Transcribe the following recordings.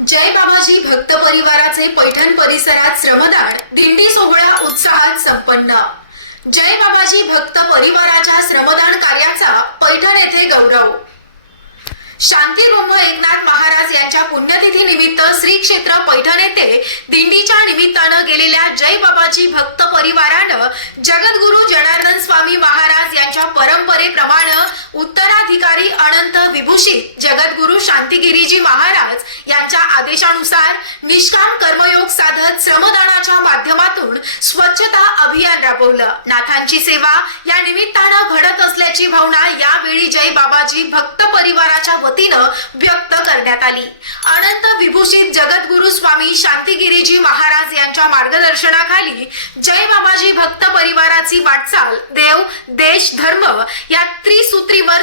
जय बाबाजी भक्त परिवाराचे पैठण परिसरात श्रमदान दिंडी सोहळा उत्साहात संपन्न. जय बाबाजी भक्त परिवाराच्या श्रमदान कार्याचा पैठण येथे गौरव. शांती ब्रह्म एकनाथ महाराज यांच्या पुण्यतिथी निमित्त श्री क्षेत्र पैठण येथे दिंडीच्या निमित्तानं गेलेल्या जय बाबाजी भक्त परिवारानं जगद्गुरु जनार्दन स्वामी महाराज यांच्या परंपरेप्रमाणे उत्तराधिकारी अनंत विभूषित जगद्गुरु शांतिगिरीजी महाराज यांच्या आदेशानुसार निष्काम कर्मयोग साधत श्रमदानाच्या माध्यमातून स्वच्छता अभियान राबवलं. नाथांची सेवा या निमित्तानं घडत असल्याची भावना यावेळी जय बाबाजी भक्त परिवाराच्या वतीनं व्यक्त करण्यात आली. अनंत विभूषित जगद्गुरु स्वामी शांतिगिरीजी महाराज यांच्या मार्गदर्शनाखाली जय बाबाजी भक्त परिवाराची वाटचाल देव देश धर्म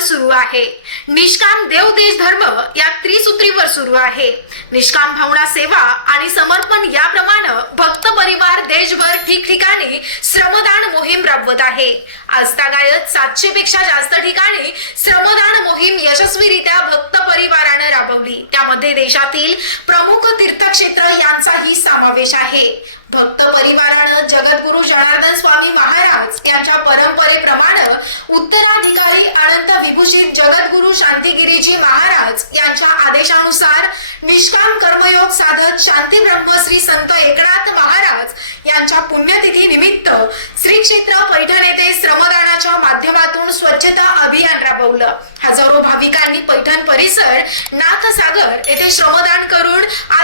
सुरू आहे. निष्काम देव देश धर्म या त्रिसूत्रीवर सुरू आहे. निष्काम भावना सेवा आणि समर्पण याप्रमाणे भक्त परिवार देशभर ठिकठिकाणी श्रमदान मोहीम राबवत आहे. आजतागायत सातशे पेक्षा जास्त ठिकाणी श्रमदान मोहीम यशस्वीरित्या भक्त परिवारानं राबवली. त्यामध्ये देशातील प्रमुख तीर्थक्षेत्र यांचाही समावेश आहे. भक्त परिवारानं जगद्गुरु जनार्दन स्वामी महाराज यांच्या परंपरेप्रमाणे उत्तराधिकारी अनंत विभूषित जगद्गुरु शांतिगिरीजी महाराज यांच्या आदेशानुसार निष्काम कर्मयोग साधक शांती ब्रह्मश्री संत एकनाथ महाराज यांच्या पुण्यतिथी निमित्त श्री क्षेत्र पैठण येथे श्रमदानाच्या माध्यमातून स्वच्छता अभियान राबवलं. हजारो भाविकांनी पैठण परिसर नाथसागर येथे श्रमदान करून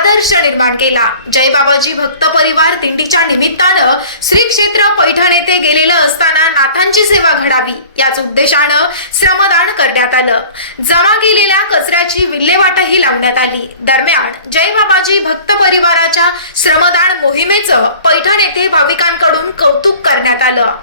आदर्श निर्माण केला. जय बाबाजी भक्त परिवार दिंडीच्या निमित्तानं श्री क्षेत्र पैठण येथे गेलेलं असताना नाथांची सेवा घडावी याच उद्देशानं श्रमदान करण्यात आलं. जमा केलेल्या कचऱ्याची विल्हेवाटही लावण्यात आली. दरम्यान जय बाबाजी भक्त परिवाराच्या श्रमदान मोहिमेचं पैठण येथे भाविकांकडून कौतुक करण्यात आलं.